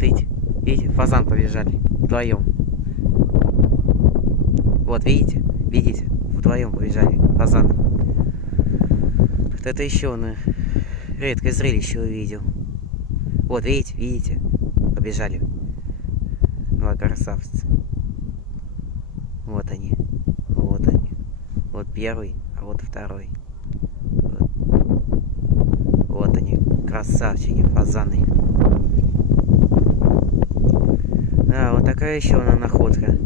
смотрите. Видите, фазан побежали. Вдвоем. Вот, видите? Видите? Вдвоем побежали. Фазаны. Вот это еще на редкое зрелище увидел. Вот, видите? Видите? Побежали. Два красавца. Вот они. Вот они. Вот первый, а вот второй. Вот они, красавчики, фазаны. Да, вот такая еще она находка.